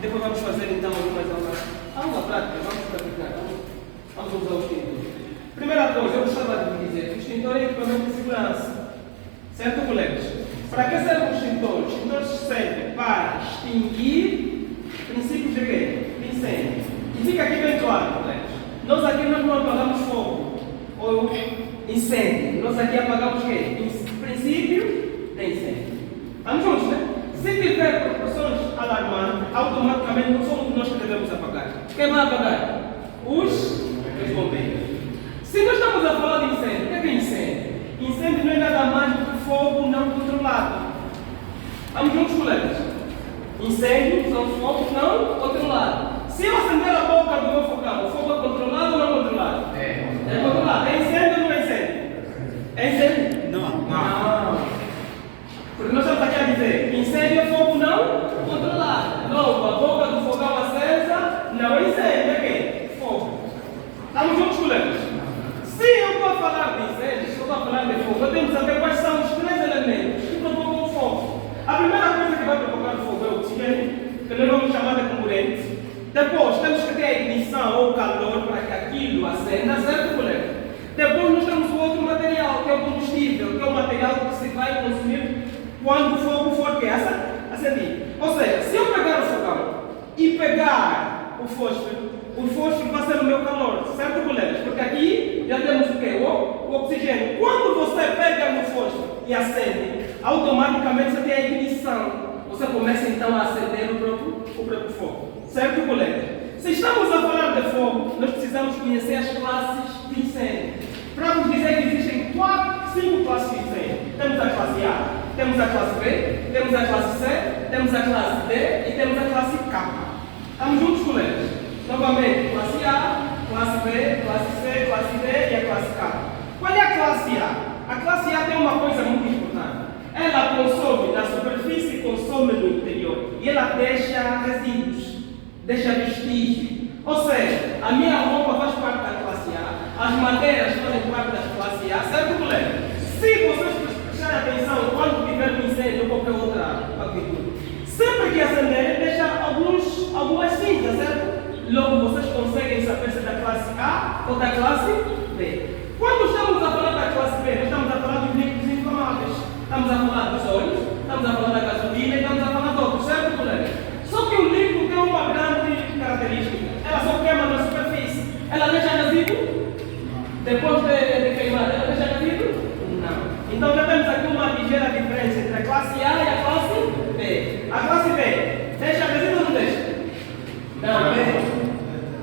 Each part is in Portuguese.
Depois vamos fazer então algumas aulas práticas, vamos praticar, vamos usar o extintor. Primeira coisa, eu gostava de dizer que o extintor é equipamento de segurança. Certo, colegas? Para que serve o extintor? O extintor serve para extinguir princípios de quê? De incêndio. E fica aqui bem claro, colegas. Nós aqui não apagamos fogo ou incêndio. Nós aqui apagamos o quê? Princípio de incêndio. Estamos juntos, né? Se tiver proporções alarmantes, automaticamente não somos nós que devemos apagar. Quem vai apagar? Os bombeiros. Se nós estamos a falar de incêndio, o que é incêndio? Incêndio não é nada mais do que fogo não controlado. Estamos juntos, colegas? Incêndio são fogos não controlados. Se eu acender a boca do meu fogão, o fogo é controlado ou não controlado? É controlado. É incêndio ou não é incêndio? É incêndio? Não. Porque nós estamos aqui a dizer, incêndio é fogo não controlado. Logo, a boca do fogão acesa não é incêndio, é quê? Fogo. Estamos juntos, colegas? Se eu estou a falar de incêndio, se eu estou a falar de fogo, eu tenho que saber quais são os três elementos que provocam o fogo. A primeira coisa que vai provocar o fogo é o oxigênio, que nós vamos chamar de comburente. Depois, temos que ter a ignição ou o calor para que aquilo acenda, certo, colega? Depois, nós temos o outro material, que é o combustível, que é o material que se vai consumir quando o fogo for acendido. Ou seja, se eu pegar o fogão e pegar o fósforo vai ser o meu calor, certo, colegas? Porque aqui já temos o quê? O oxigênio. Quando você pega no fósforo e acende, automaticamente você tem a ignição. Você começa então a acender o próprio fogo. Certo, colegas? Se estamos a falar de fogo, nós precisamos conhecer as classes de incêndio. Para vos dizer que existem 5 classes de incêndio. Temos a classe A, temos a classe B, temos a classe C, temos a classe D e temos a classe K. Estamos juntos, colegas? Novamente, classe A, classe B, classe C, classe D e a classe K. Qual é a classe A? A classe A tem uma coisa muito importante. Ela consome na superfície e consome no interior. E ela deixa resíduos, deixa vestígios. Ou seja, a minha roupa faz parte da classe A, as madeiras fazem parte da classe A, certo, colega? Se vocês prestarem atenção quando tiver um incêndio ou qualquer outra agricultura, sempre que acender, deixa algumas cinzas, certo? Logo vocês conseguem saber se é da classe A ou da classe B. Quando estamos a falar da classe B, nós estamos a falar dos líquidos inflamáveis. Estamos a falar dos óleos, estamos a falar da gasolina e estamos a falar de outros, certo, colega? Só que o líquido tem uma grande característica. Ela só queima na superfície. Ela deixa resíduo? Depois de queimar, ela deixa resíduo? Não. Então já temos aqui uma ligeira diferença entre a classe A e a classe B. A classe B deixa resíduo ou não deixa? Não.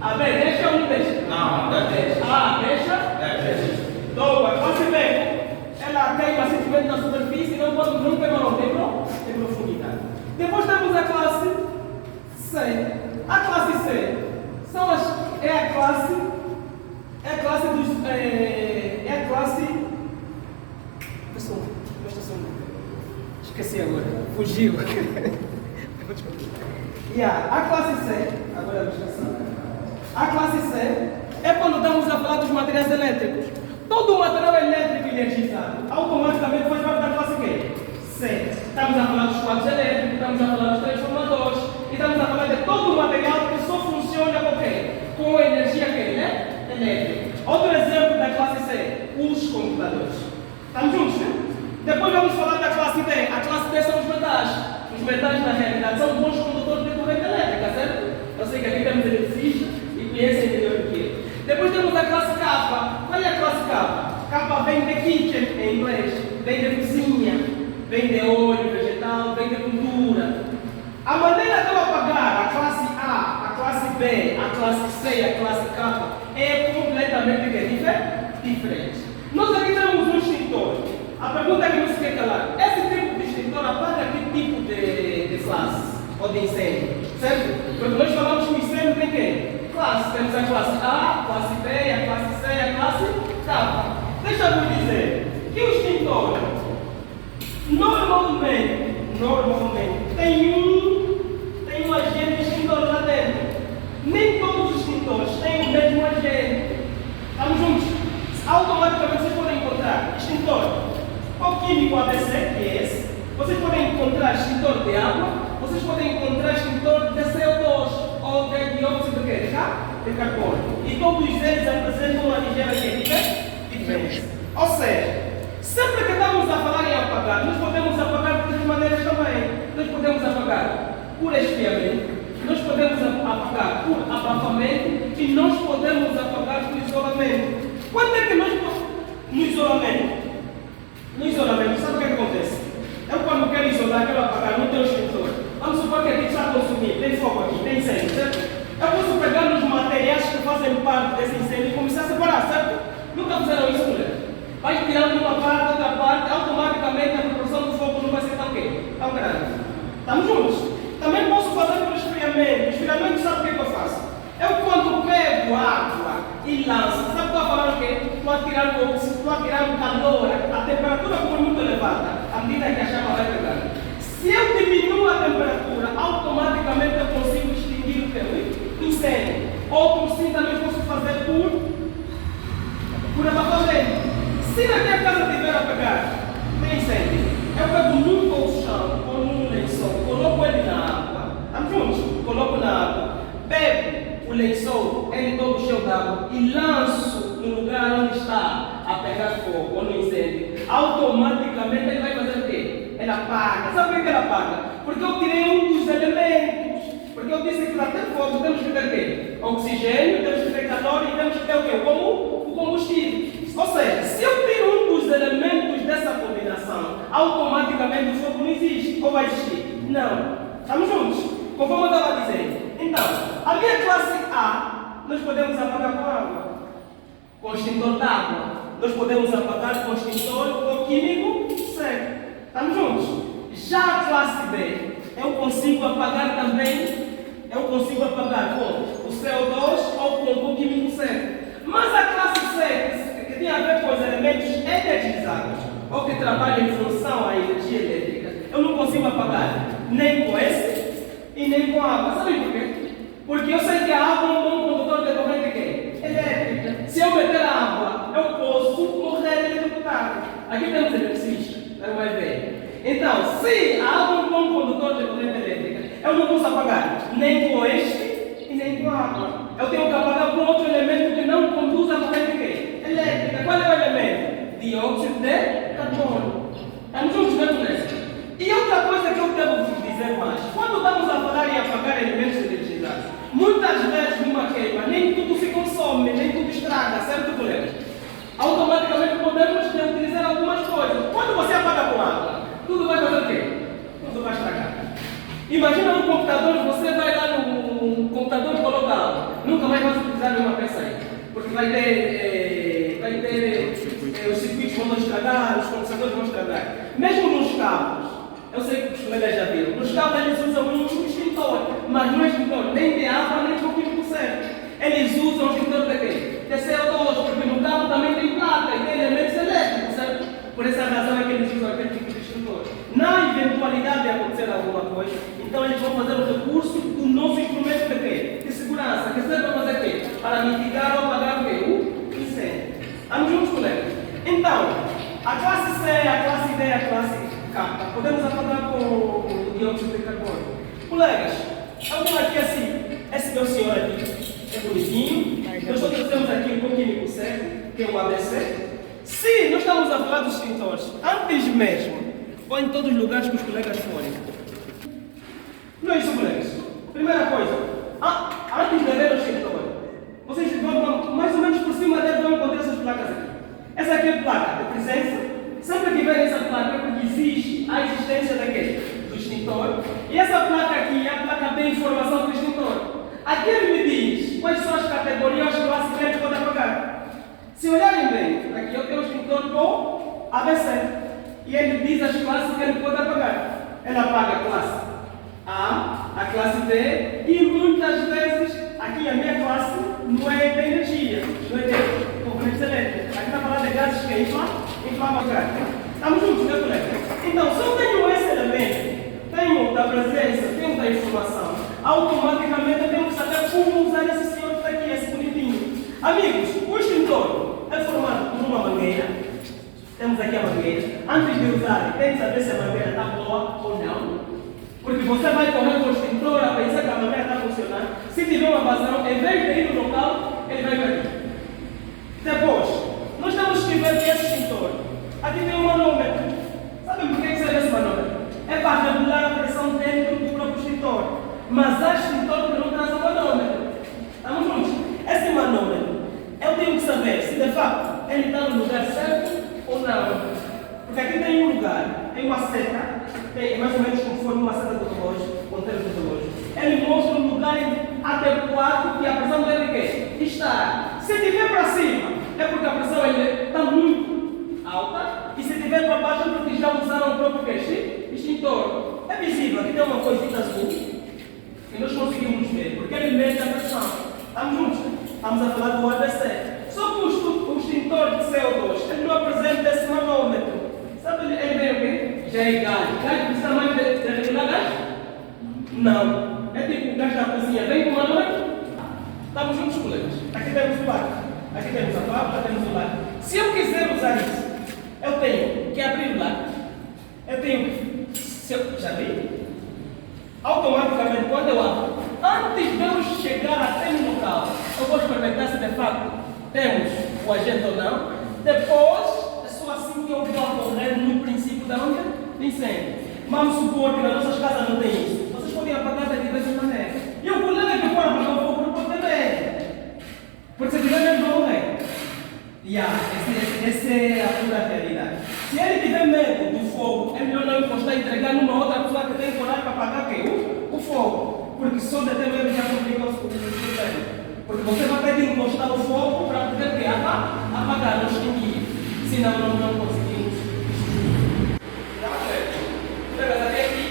A B deixa ou não deixa? Não deixa. A deixa? Deixa. Então, a classe B, ela queima simplesmente na superfície e não queima não, tem profundidade. Depois temos a classe C. A classe C é a classe esqueci agora, fugiu. A classe C, agora eu esqueci. A classe C é quando estamos a falar dos materiais elétricos. Todo o material elétrico energizado automaticamente faz parte da classe quê? C. Estamos a falar dos quadros elétricos, estamos a falar dos transformadores e estamos a falar de todo o material que só funciona com quê? Com energia elétrica. Outro exemplo da classe C, os computadores. Estamos juntos, né? Depois vamos falar da classe D. A classe D são os metais. Os metais, na realidade, são bons condutores de corrente elétrica, certo? Eu sei que aqui temos eletricista e conhecem melhor do que eu. Depois temos a classe K. Qual é a classe K? K vem de kitchen, em inglês. Vem de cozinha, vem de óleo vegetal, vem de cultura. A maneira de eu apagar a classe A, a classe B, a classe C e a classe K é completamente diferente. Nós aqui temos um extintor. A pergunta que não se quer calar: esse tipo de extintor apaga que tipo de classe ou de incêndio? Certo? Porque nós falamos que o incêndio tem quê? Classe. Temos a classe A, a classe B, a classe C e a classe K. Deixa-me dizer que o extintor normalmente tem um agente extintor lá dentro. Nem todos os extintores têm o mesmo agente. Estamos juntos? Automaticamente vocês podem encontrar extintor ou químico ABC, que é esse. Vocês podem encontrar extintor de água. Vocês podem encontrar extintor de CO2. por esfriamento, nós podemos apagar por abafamento e nós podemos apagar por isolamento. Quando é que nós no isolamento? No isolamento, sabe o que acontece? Eu quando quero isolar, quero apagar, não tenho extintor. Vamos supor que aqui está a consumir, tem fogo aqui, tem incêndio, certo? Eu posso pegar nos materiais que fazem parte desse incêndio e começar a separar, certo? Nunca fizeram isso, mulher? Vai tirando uma parte, outra parte, automaticamente a proporção do fogo não vai ser tão grande. Estamos juntos? Também posso fazer por esfriamento. Esfriamento, sabe o que eu faço? Eu quando pego água e lanço, sabe o que estou a falar o quê? Estou a tirar o calor, a temperatura for muito elevada, à medida que a chama vai pegando. Se eu diminuo a temperatura, automaticamente eu consigo extinguir o incêndio. Outro sim também posso fazer por abafamento. Se na minha casa tiver a pegar, tem incêndio, eu pego num colchão ou num lençol, coloco ele na água, estamos juntos? Coloco na água, pego o lençol, ele todo cheio d'água e lanço no lugar onde está a pegar fogo ou no incêndio. Automaticamente ele vai fazer o quê? Ele apaga. Sabe por que ele apaga? Porque eu tirei um dos elementos. Porque eu disse que para ter fogo temos que ter o quê? Oxigênio, temos que ter calor e temos que ter o quê? Como o combustível. Ou seja, se eu tiro um dos elementos dessa combinação, automaticamente o fogo não existe. Ou vai existir? Não. Estamos juntos? Conforme eu estava dizendo. Então, a minha classe A, nós podemos apagar com água, com extintor d'água. Nós podemos apagar com extintor ou químico seco. Estamos juntos? Já a classe B, eu consigo apagar também, com o CO2 ou com o químico seco. Mas a classe C, que tem a ver com os elementos energizados, ou que trabalham em função à energia elétrica, eu não consigo apagar nem com esse e nem com a água. Sabe por quê? Porque eu sei que a água é um bom condutor de corrente elétrica. Se eu meter a água, eu posso morrer eletrocutado. Aqui temos eletricista, vai ver. Então, se a água é um bom condutor de corrente elétrica, eu não posso apagar nem com este e nem com a água. Eu tenho que apagar com outro elemento que não conduz a corrente elétrica. Qual é o elemento? Dióxido de carbono. Estamos juntos dentro dessa. E outra coisa que eu devo dizer mais, quando estamos a falar em apagar elementos energizados, muitas vezes numa queima, nem tudo se consome, nem tudo estraga, certo, colega? Automaticamente podemos reutilizar algumas coisas. Quando você apaga com água, tudo vai fazer o quê? Tudo vai estragar. Imagina um computador, você vai lá no computador e coloca água. Nunca mais vai utilizar nenhuma peça aí. Porque vai ter os circuitos vão estragar, os condensadores vão estragar. Mesmo nos carros, eu sei que os colegas já viram, nos carros eles usam um extintor, mas não é extintor nem de água nem de químico certo. Eles usam o extintor de quê? De CO2, porque no carro também tem placa e tem elementos elétricos, certo? Por essa razão é que eles usam aquele tipo de extintor. Na eventualidade de acontecer alguma coisa, então eles vão fazer o recurso do nosso instrumento de quê? De segurança, que serve para fazer o quê? Para mitigar ou apagar o quê? O incêndio. Estamos juntos, colegas? Então, a classe C, a classe D, a classe K, podemos apagar com o dióxido de carbono. Colegas, eu tenho aqui esse meu senhor aqui, é bonitinho. Nós temos aqui um químico seco, que é o ABC. Se nós estamos a falar dos extintores, antes mesmo, ou em todos os lugares que os colegas forem. Não é isso, colegas. Primeira coisa, antes de ver o extintor, vocês vão mais ou menos por cima dele vão encontrar essas placas aqui. Essa aqui é a placa de presença. Sempre que verem essa placa, é porque existe a existência daquele, do extintor. E essa placa aqui é a placa de informação do extintor. Aqui ele me diz quais são as categorias, as classes que ele pode apagar. Se olharem bem, aqui eu tenho o extintor com ABC. E ele diz as classes que ele pode apagar. Ele apaga a classe A classe D, e muitas vezes, aqui a minha classe não é de energia, não é de componentes elétricos. Aqui está falando de gases que inflamam gás. Estamos juntos, né, colega? Então, se eu tenho esse elemento, tenho da presença, tenho da informação, automaticamente eu tenho que saber como usar esse senhor que está aqui, esse bonitinho. Amigos, o extintor é formado por uma mangueira. Temos aqui a mangueira. Antes de usar, tem que saber se a mangueira está boa ou não. Porque você vai correr com o extintor a pensar que a mangueira está funcionando. Se tiver uma vazão, em vez de ir no local, ele vai cair. Depois, nós temos que ver que esse extintor, aqui tem um manômetro. Sabem por que serve esse manômetro? É para regular a pressão dentro do próprio extintor. mas há extintor que não traz o manômetro. Estamos juntos? Esse manômetro, eu tenho que saber se de facto ele está no lugar certo ou não. Porque aqui tem um lugar, tem uma seta, tem mais ou menos como se fosse uma seta do relógio, ponteiro do relógio. Ele mostra o lugar adequado que a pressão dele está. Se estiver para cima, é porque a pressão está muito alta, e se estiver para baixo, é porque já usaram o próprio extintor. É visível, aqui tem uma coisinha azul, que nós conseguimos ver, porque ele mede a pressão. Estamos juntos? Estamos a falar do ABC. Só que o extintor de CO2, ele não apresenta esse manômetro. Sabe, ele vem o quê? Já é gás. Gás precisa mais de regular gás? Não. É tipo o gás da cozinha. Vem com o manômetro? Estamos juntos, colegas. Aqui temos o lado. Aqui temos a válvula, temos o lado. Se eu quiser usar isso, eu tenho que abrir o lado. Eu tenho que... Já vi? Automaticamente, quando eu abro, antes de eu chegar até no local, eu vou experimentar se de facto temos o agente ou não. Depois, é só assim que eu vou ocorrer no princípio da onda de incêndio. Vamos supor que nas nossas casas não tem isso. Vocês podem apagar de diversas maneiras. E o colega que for apagar o fogo não pode ter medo. Porque se tiver medo, não morrer. Essa é a pura realidade. Se ele tiver medo do fogo, é melhor não encostar e entregar numa outra pessoa que tem coragem para apagar o fogo. Porque só de ter medo já complica o problema. Porque você vai ter que encostar o fogo para poder apagar, não extinguir. Senão não conseguimos. Até aqui,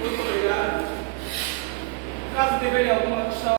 muito obrigado. Caso tiverem alguma questão,